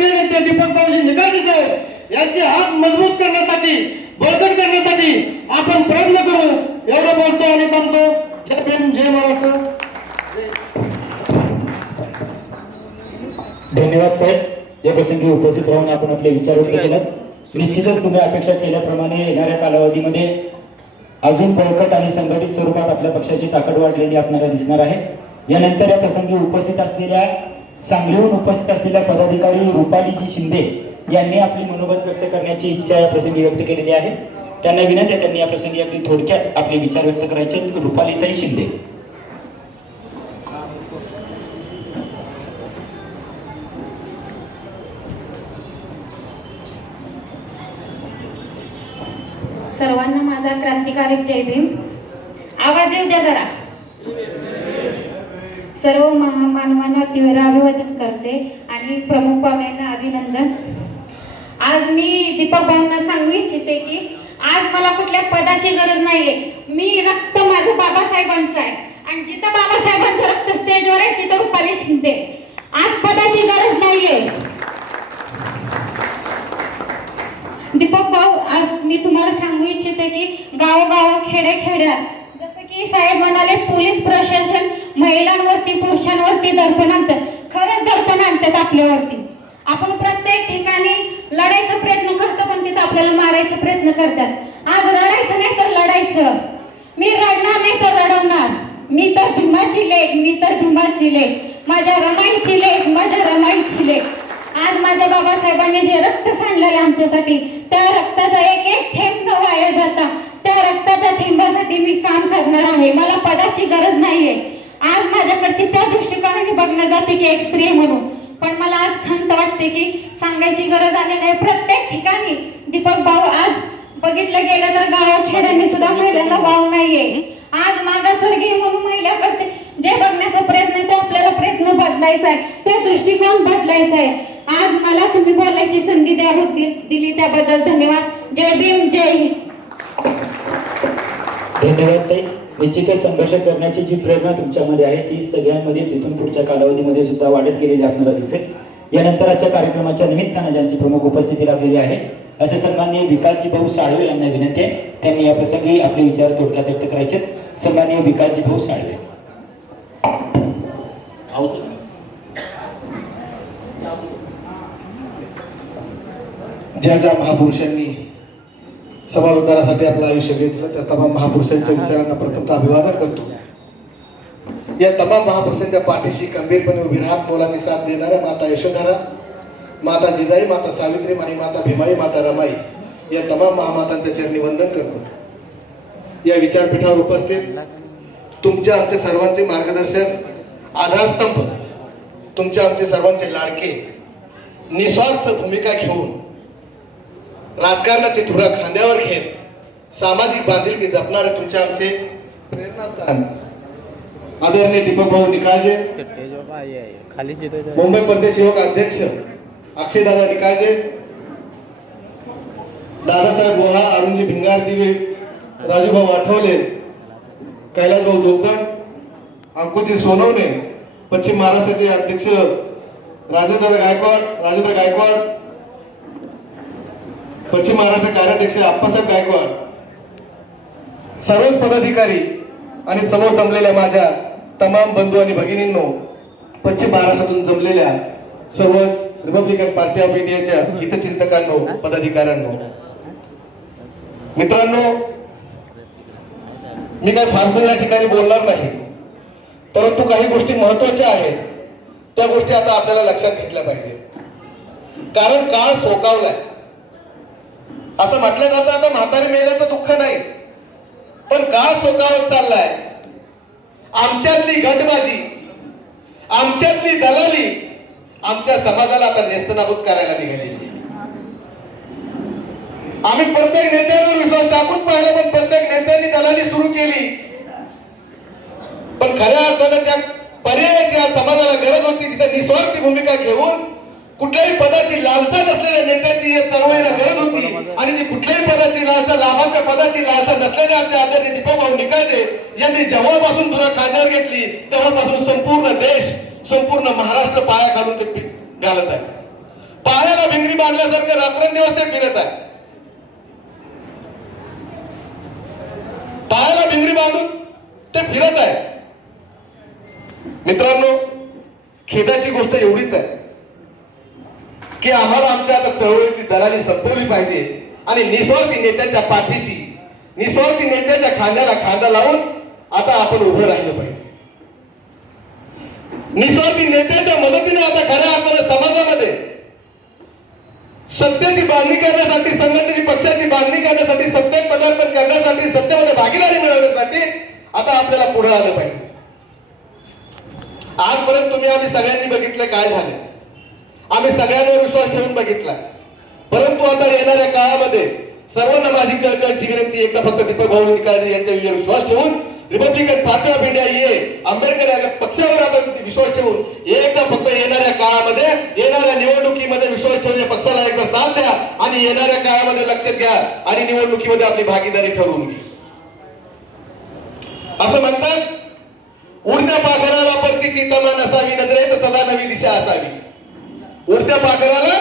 राष्ट्रीय नेते दीपक भाऊजी निकाळजे साहेब यांचे हात मजबूत करण्यासाठी बळकट करण्यासाठी आपण प्रयत्न करू. एवढं बोलतो आणि थांबतो. जय भीम जय महाराष्ट्र. धन्यवाद साहेब. या प्रसंगी उपस्थित राहून आपण आपले विचार व्यक्त केलेत. निश्चितच तुम्ही अपेक्षा केल्याप्रमाणे येणाऱ्या कालावधीमध्ये अजून बळकट आणि संघटित स्वरूपात आपल्या पक्षाची ताकद वाढलेली आपल्याला दिसणार आहे. यानंतर या प्रसंगी उपस्थित असलेल्या सांगलीहून उपस्थित असलेल्या पदाधिकारी रुपालीजी शिंदे यांनी आपली मनोगत व्यक्त करण्याची इच्छा या प्रसंगी व्यक्त केलेली आहे. त्यांना विनंती आहे त्यांनी या प्रसंगी अगदी थोडक्यात आपले विचार व्यक्त करायचे रुपालीताई शिंदे. सर्वांना माझा क्रांतिकारक जय भीम. आवाज येऊ द्या जरा. सर्व महामानवांना तीव्र अभिवादन करते आणि प्रमुख पाहुण्यांना अभिनंदन. आज मी दीपक भाऊंना सांगू इच्छिते की आज मला कुठल्या पदाची गरज नाहीये. मी रक्त माझं बाबासाहेबांचं आहे. आणि जिथं बाबासाहेबांचं रक्त स्टेजवर आहे तिथं रुपाली शिंदे. आज पदाची गरज नाहीये. दीपक भाऊ आज मी तुम्हाला सांगू इच्छिते की गावोगाव खेडे खेड्यात जसं की साहेब म्हणाले पोलीस प्रशासन महिलांवरती पुरुषांवरती दर्पण आणतात. खरंच दर्पण आणतात आपल्यावरती. आपण प्रत्येक ठिकाणी लढायचा प्रयत्न करतो पण तिथं आपल्याला मारायचा प्रयत्न करतात. आज रडायचं नाही तर लढायचं. मी रडणार नाही तर रडवणार. मी तर भीमाची लेख मी तर भीमाची लेख. माझ्या रमाईची लेख माझ्या रमाईची लेख. आज माझ्या बाबासाहेबांनी जे रक्त सांडलेले आमच्यासाठी त्या रक्ताचा एक एक थेंब न वाया जाता त्या रक्ताच्या थेंबासाठी मी काम करणार आहे. मला पदाची गरज नाहीये. आज माझ्याकडची त्या दृष्टिकोनाने बघणं जाते की एक स्त्री म्हणून. पण मला आज खंत वाटते की सांगायची गरज आली नाही. प्रत्येक ठिकाणी दीपक भाऊ आज बघितलं गेलं तर गावखेड्यांनी सुद्धा महिलांना वाव नाहीये. आज मागासवर्गीय म्हणून महिला करते जे बघण्याचा प्रयत्न आहे तो आपल्याला प्रयत्न बदलायचा आहे. तो दृष्टिकोन बदलायचा आहे. आज मला तुम्ही बोलायची संधी द्याबद्दल दिली त्याबद्दल धन्यवाद. जय भीम जय हिंद. धन्यवाद निश्चितच संघर्ष करण्याची जी प्रेरणा तुमच्यामध्ये आहे ती सगळ्यांमध्येच इथून पुढच्या कालावधीमध्ये सुद्धा वाढत गेलेली आपल्याला दिसेल. यानंतर आजच्या कार्यक्रमाच्या निमित्तानं ज्यांची प्रमुख उपस्थिती लाभलेली आहे असे सन्माननीय विकासजी भाऊ साळवे यांना विनंती आहे. त्यांनी या प्रसंगी आपले विचार थोडक्यात व्यक्त करायचे सन्माननीय विकासजी भाऊ साळवे. ज्या ज्या महापुरुषांनी समाज उद्धारासाठी आपलं आयुष्य वेचलं त्या तमाम महापुरुषांच्या विचारांना प्रथमतः अभिवादन करतो. या तमाम महापुरुषांच्या पाठीशी गंभीरपणे उभी राहत मोलाची साथ देणाऱ्या माता यशोधरा माता जिजाई माता सावित्री आणि माता भीमाई माता रमाई या तमाम महामातांच्या चरणी वंदन करतो. या विचारपीठावर उपस्थित तुमच्या आमचे सर्वांचे मार्गदर्शक आधारस्तंभ तुमच्या आमचे सर्वांचे लाडके निस्वार्थ भूमिका घेऊन राजकारणाची धुरा खांद्यावर घेत सामाजिक बांधिलकी जपणारे तुमचे आमचे प्रेरणास्थान. आदरणीय दीपक भाऊ निकाळजे. मुंबई प्रदेश युवक अध्यक्ष अक्षयदादा निकाळजे. दादासाहेब बोहा अरुणजी भिंगार दिवे राजूभाऊ आठवले कैलासभाऊ जोगदंड अंकुजी सोनवणे पश्चिम महाराष्ट्राचे अध्यक्ष राजेंद्र गायकवाड राजेंद्र गायकवाड पश्चिम महाराष्ट्र कार्याध्यक्ष आप्पासाहेब गायकवाड सर्वच पदाधिकारी आणि समोर जमलेल्या माझ्या तमाम बंधू आणि भगिनींनो पश्चिम महाराष्ट्रातून जमलेल्या सर्वच रिपब्लिकन पार्टी ऑफ इंडियाच्या हितचिंतकांनो पदाधिकाऱ्यांनो. मित्रांनो मी काय फारसं या ठिकाणी बोलणार नाही परंतु काही गोष्टी महत्त्वाच्या आहेत त्या गोष्टी आता आपल्याला लक्षात घेतल्या पाहिजेत. कारण काळ सोकावलाय. असं म्हटलं जातं आता म्हातारी मेल्याचं दुःख नाही. पण का सोकावत चाललाय? आमच्यातली गटबाजी आमच्यातली दलाली आमच्या समाजाला आता नेस्तनाबूत करायला निघालेली आम्ही प्रत्येक नेत्यांवर विश्वास टाकून पाहिलं पण प्रत्येक नेत्यांनी दलाली सुरू केली. पण खऱ्या अर्थानं ज्या पर्यायाची आज समाजाला गरज होती तिथे निस्वार्थी भूमिका घेऊन कुठल्याही पदाची लालसा नसलेल्या नेत्याची या चळवळीला गरज होती. आणि ती कुठल्याही पदाची लालसा लाभाच्या पदाची लालसा नसलेल्या आमच्या आदरणीय दीपकभाऊ निकाळजे यांनी जेव्हापासून धुरा खांद्यावर घेतली तेव्हापासून संपूर्ण देश संपूर्ण महाराष्ट्र पाया घालून ते घालत आहे. पायाला भिंगरी बांधल्यासारखं रात्रंदिवस ते फिरत आहे. पायाला भिंगरी बांधून ते फिरत आहे. मित्रांनो खेदाची गोष्ट एवढीच आहे. की आम्हाला आमच्या आता चळवळीची दलाली संपवली पाहिजे. आणि निस्वार्थी नेत्याच्या पाठीशी निस्वार्थी नेत्याच्या खांद्याला खांदा लावून आता आपण उभं राहिलं पाहिजे. निस्वार्थी नेत्याच्या मदतीने आता खऱ्या अर्थानं समाजामध्ये सत्तेची बांधणी करण्यासाठी संघटनेची पक्षाची बांधणी करण्यासाठी सत्तेत पदार्पण करण्यासाठी सत्तेमध्ये भागीदारी मिळवण्यासाठी आता आपल्याला पुढे आलं पाहिजे. आजपर्यंत तुम्ही आम्ही सगळ्यांनी बघितलं काय झालं आम्ही सगळ्यांवर विश्वास ठेवून बघितला. परंतु आता येणाऱ्या काळामध्ये सर्वांना माझी कळकळची विनंती एकदा फक्त दीपक भाऊ काळजी यांच्या विश्वास ठेवून रिपब्लिकन पार्टी ऑफ इंडिया ये आंबेडकर या पक्षावर आता विश्वास ठेवून एकदा फक्त येणाऱ्या काळामध्ये येणाऱ्या निवडणुकीमध्ये विश्वास ठेवून या पक्षाला एकदा साथ द्या आणि येणाऱ्या काळामध्ये लक्षात घ्या आणि निवडणुकीमध्ये आपली भागीदारी ठरवून घ्या. असं म्हणतात उडत्या पाखराला परतीची तमा नसावी नजरेत सदा नवी दिशा असावी. उडत्या पाखराला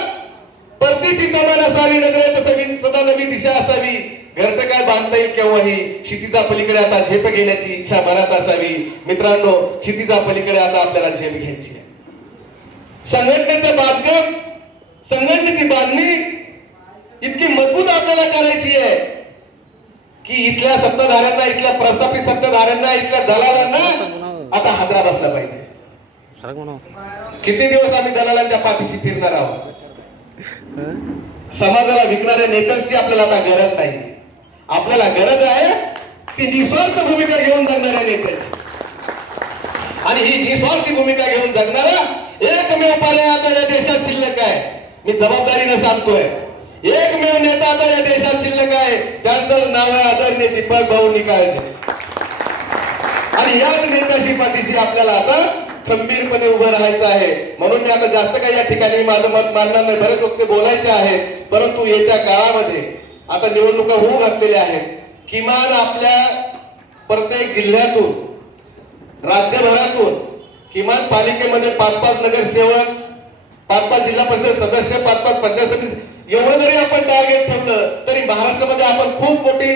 परतीची तमा नसावी नजरेत सवी सदा नवी दिशा असावी. घरट काय बांधता येईल केव्हाही? क्षितीचा पलीकडे आता झेप घेण्याची इच्छा मनात असावी. मित्रांनो क्षितीचा पलीकडे आता आपल्याला झेप घ्यायची आहे. संघटनेचं बांधकाम संघटनेची बांधणी इतकी मजबूत आपल्याला करायची आहे की इथल्या सत्ताधाऱ्यांना इथल्या प्रस्थापित सत्ताधाऱ्यांना इथल्या दलालांना आता हादरा बसला पाहिजे. किती दिवस आम्ही दलालांच्या पाठीशी फिरणार आहोत? समाजाला विकणाऱ्या नेत्यांची आपल्याला आता गरज नाही. आपल्याला गरज आहे ती निस्वार्थ भूमिका घेऊन जगणाऱ्या नेत्याची. आणि ही निस्वार्थी भूमिका घेऊन जगणारा एकमेव पर्याय आता या देशात शिल्लक आहे. मी जबाबदारीने सांगतोय एकमेव नेता आता या देशात शिल्लक आहे. त्यांचं नाव आहे आदरणीय दीपक भाऊ निकाळजे. आणि याच नेत्याशी पाठीशी आपल्याला आता खंबीरपणे उभं राहायचं आहे. म्हणून मी आता जास्त काही या ठिकाणी माझं मत मांडणार नाही. बरेच वक्ते बोलायचे आहेत परंतु येत्या काळामध्ये आता निवडणुका होऊ घातलेल्या आहेत. किमान आपल्या प्रत्येक जिल्ह्यातून राज्यभरातून किमान पालिकेमध्ये पाच पाच नगरसेवक पाच पाच जिल्हा परिषद सदस्य पाच पाच पंचायत समिती एवढं जरी आपण टार्गेट ठेवलं तरी महाराष्ट्रामध्ये आपण खूप मोठी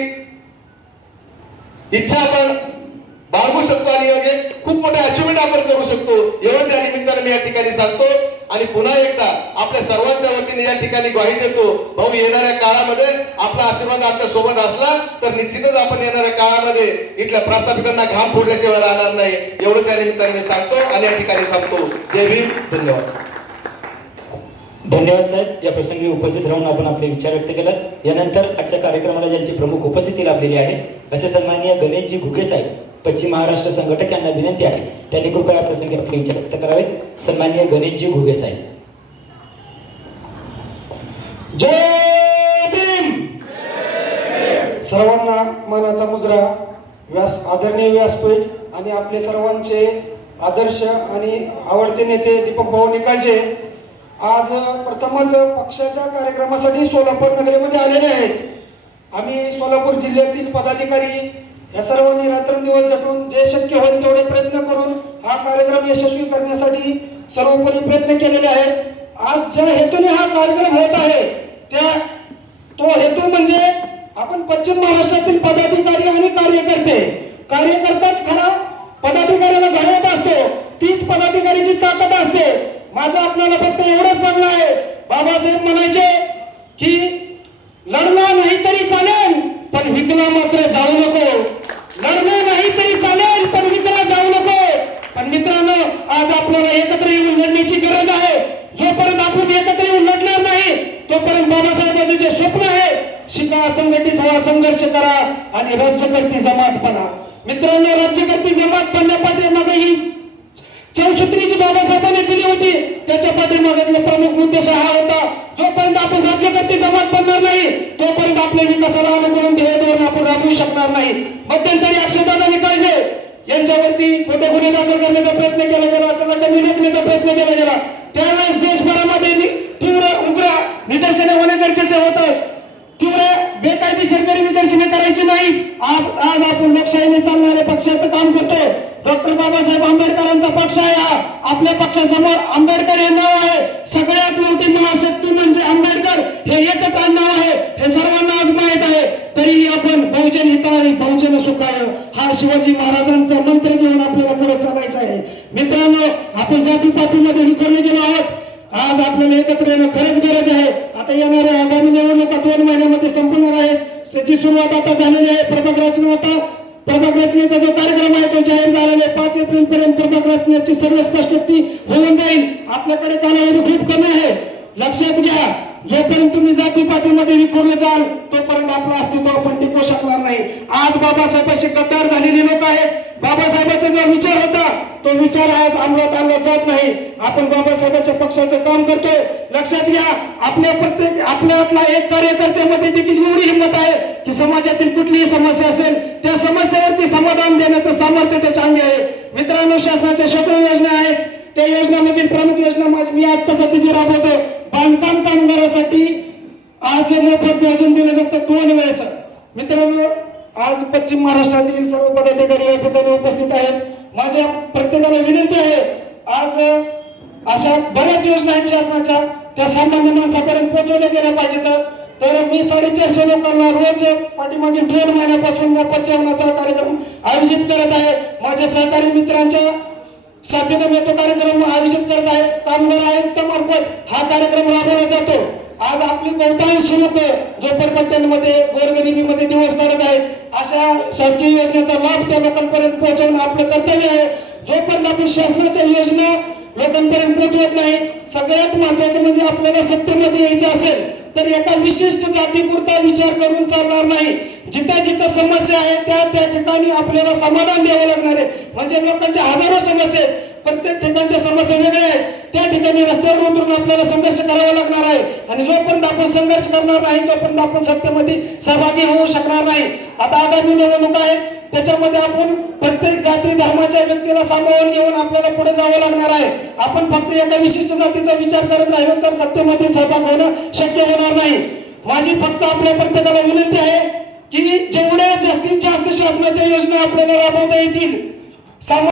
इच्छा आपण बाळगू शकतो आणि एक खूप मोठे अचिव्हमेंट आपण करू शकतो. एवढं त्या निमित्ताने मी या ठिकाणी सांगतो. आणि पुन्हा एकदा आपल्या सर्वांच्या वतीने या ठिकाणी ग्वाही देतो. भाऊ येणाऱ्या काळामध्ये आपला आशीर्वाद आमच्यासोबत असला तर निश्चितच आपण येणाऱ्या काळामध्ये इथल्या प्रस्थापितांना घाम फोडल्याशिवाय राहणार नाही. एवढं त्या निमित्ताने मी सांगतो आणि या ठिकाणी सांगतो जय भीम. धन्यवाद. धन्यवाद साहेब. या प्रसंगी उपस्थित राहून आपण आपले विचार व्यक्त केलात. यानंतर आजच्या कार्यक्रमाला ज्यांची प्रमुख उपस्थिती लाभलेली आहे असे सन्माननीय गणेशजी घुगे साहेब. पश्चिम महाराष्ट्र संघटक यांना विनंती आहे. त्यांनी कृपया प्रसंगी आपले विचार व्यक्त करावे सन्माननीय गणेशजी घुगे साहेब. जय भीम! सर्वांना मनाचा मुजरा व्यास आदरणीय व्यासपीठ आणि आपले सर्वांचे आदर्श आणि आवडते नेते दीपक भाऊ निकाळजे आज प्रथमच पक्षाच्या कार्यक्रमासाठी सोलापूर नगरीमध्ये आलेले आहेत. आम्ही सोलापूर जिल्ह्यातील पदाधिकारी या सर्वांनी रात्रंदिवस झटून जे शक्य होईल तेवढे प्रयत्न करून हा कार्यक्रम यशस्वी करण्यासाठी सर्वोपरी प्रयत्न केलेले आहेत. आज ज्या हेतूने हा कार्यक्रम होत आहे त्या तो हेतू म्हणजे आपण पश्चिम महाराष्ट्रातील पदाधिकारी आणि कार्यकर्ते. कार्यकर्ताच खरा पदाधिकाऱ्याला घडवत असतो. तीच पदाधिकारीची ताकद असते. माझं आपल्याला फक्त एवढंच सांगणं आहे. बाबासाहेब म्हणायचे की लढला नाही तरी चालेल पण विकला मात्र जावं नको लढलं नाही तरी चालेल पण विकला जाऊ नको पण मित्रांनो आज आपल्याला एकत्र येऊन लढण्याची गरज आहे जोपर्यंत आपण एकत्र येऊन लढणार नाही तोपर्यंत बाबासाहेबांचे जे स्वप्न आहे असंघटित हो, व्हा संघर्ष करा आणि राज्यकर्ती जमात बना. मित्रांनो राज्यकर्ती जमात बनण्यापाठी ही चौसूत्री जी बाबासाहेबांनी दिली होती. त्याच्या पाठीमागातला प्रमुख उद्देश हा होता जोपर्यंत आपण राज्यकर्ते जमात बनणार नाही तोपर्यंत आपल्या विकासाला अनुकूल ध्येय धोरण आपण राबवू शकणार नाही. मध्यंतरी अक्षयदादा निकाळजे यांच्यावरती खोटे गुन्हे दाखल करण्याचा प्रयत्न केला गेला त्यांना कमी रोखण्याचा प्रयत्न केला गेला. त्यावेळेस देशभरामध्ये तीव्र उग्र निदर्शने होणे गरजेचे होतं. तीव्र बेकायदेशीर विदर्शने करायची नाही. आज आपण लोकशाहीने चालणाऱ्या पक्षाचं काम करतो डॉक्टर बाबासाहेब आंबेडकरांचा पक्ष आहे हा. आपल्या पक्षासमोर आंबेडकर हे नाव आहे. सगळ्यात मोठी महाशक्ती म्हणजे आंबेडकर. हे एकच नाव आहे. हे सर्वांना आज माहीत आहे. तरीही आपण बहुजन हिताय बहुजन सुखाय हा शिवाजी महाराजांचा मंत्र घेऊन आपल्याला पुढे चालायचं आहे. मित्रांनो आपण जाती पातीमध्ये विखरले गेलो आहोत. आज आपल्याला एकत्र येणं खरंच गरज आहे. आता येणाऱ्या आगामी दोन महिन्यामध्ये संपणार आहे. त्याची सुरुवात आता झालेली आहे. प्रभाग रचना आता प्रभाग रचनेचा जो कार्यक्रम आहे तो जाहीर झालेला आहे. पाच एप्रिल पर्यंत प्रभाग रचनेची सर्व स्पष्टोक्ती होऊन जाईल. आपल्याकडे कालावधी खूप कमी आहे. लक्षात घ्या. जोपर्यंत तुम्ही जातीपातीमध्ये विखुरले जाल तोपर्यंत आपलं अस्तित्व आपण टिकू शकणार नाही. आज बाबासाहेबाशी कतार झालेली लोक आहेत. बाबासाहेबाचा जो विचार होता तो विचार आज अंमलात आणला जात नाही. आपण बाबासाहेबांच्या पक्षाचं काम करतोय. लक्षात घ्या आपल्या प्रत्येक आपल्यातला एक कार्यकर्त्यामध्ये देखील एवढी हिंमत आहे की समाजातील कुठलीही समस्या असेल त्या समस्येवरती समाधान देण्याचं सामर्थ्य त्याच्या अंगी आहे. मित्रांनो शासनाच्या शत्रू योजना आहेत. त्या योजनामधील प्रमुख योजना मी आत्ता सध्या जी राबवतो बांधकाम कामगारासाठी आज मोफत भोजन दिलं जातं दोन वेळेस. मित्रांनो आज पश्चिम महाराष्ट्रातील सर्व पदाधिकारी या ठिकाणी उपस्थित आहेत. माझ्या प्रत्येकाला विनंती आहे आज अशा बऱ्याच योजना आहेत शासनाच्या त्या सामान्य माणसापर्यंत पोहोचवल्या गेल्या पाहिजेत. तर मी साडेचारशे लोकांना रोज पाठीमागील दोन महिन्यापासून मोफत जेवणाचा कार्यक्रम आयोजित करत आहे. माझ्या सहकारी मित्रांच्या साथीने तो कार्यक्रम आयोजित करत आहे. कामगार आयुक्तामार्फत हा कार्यक्रम राबवला जातो. आज आपली बहुतांश लोक झोपडपट्ट्यांमध्ये गोरगरिबीमध्ये दिवस काढत आहेत. अशा शासकीय योजनेचा लाभ त्या लोकांपर्यंत पोहोचवणं आपलं कर्तव्य आहे. जोपर्यंत आपण शासनाच्या योजना लोकांपर्यंत पोहोचवत नाही सगळ्यात महत्वाचं म्हणजे आपल्याला सत्तेमध्ये यायचं असेल तर एका विशिष्ट जातीपुरता विचार करून चालणार नाही. जिथं जिथं समस्या आहे त्या त्या ठिकाणी आपल्याला समाधान द्यावं लागणार आहे. म्हणजे लोकांच्या हजारो समस्या आहेत. प्रत्येक ठिकाणच्या समस्या वेगळ्या आहेत. त्या ठिकाणी रस्त्यावर उतरून आपल्याला संघर्ष करावा लागणार आहे. आणि जोपर्यंत आपण संघर्ष करणार नाही तोपर्यंत आपण सत्तेमध्ये सहभागी होऊ शकणार नाही. आता आगामी निवडणूक आहे. त्याच्यामध्ये आपण प्रत्येक जाती धर्माच्या व्यक्तीला सामावून घेऊन आपल्याला पुढे जावं लागणार आहे. आपण फक्त एका विशिष्ट जातीचा विचार करत राहिलो तर सत्तेमध्ये सहभाग होणं शक्य होणार नाही. माझी फक्त आपल्या प्रत्येकाला विनंती आहे की जेवढ्या जास्तीत जास्त शासनाच्या योजना आपल्याला राबवता येतील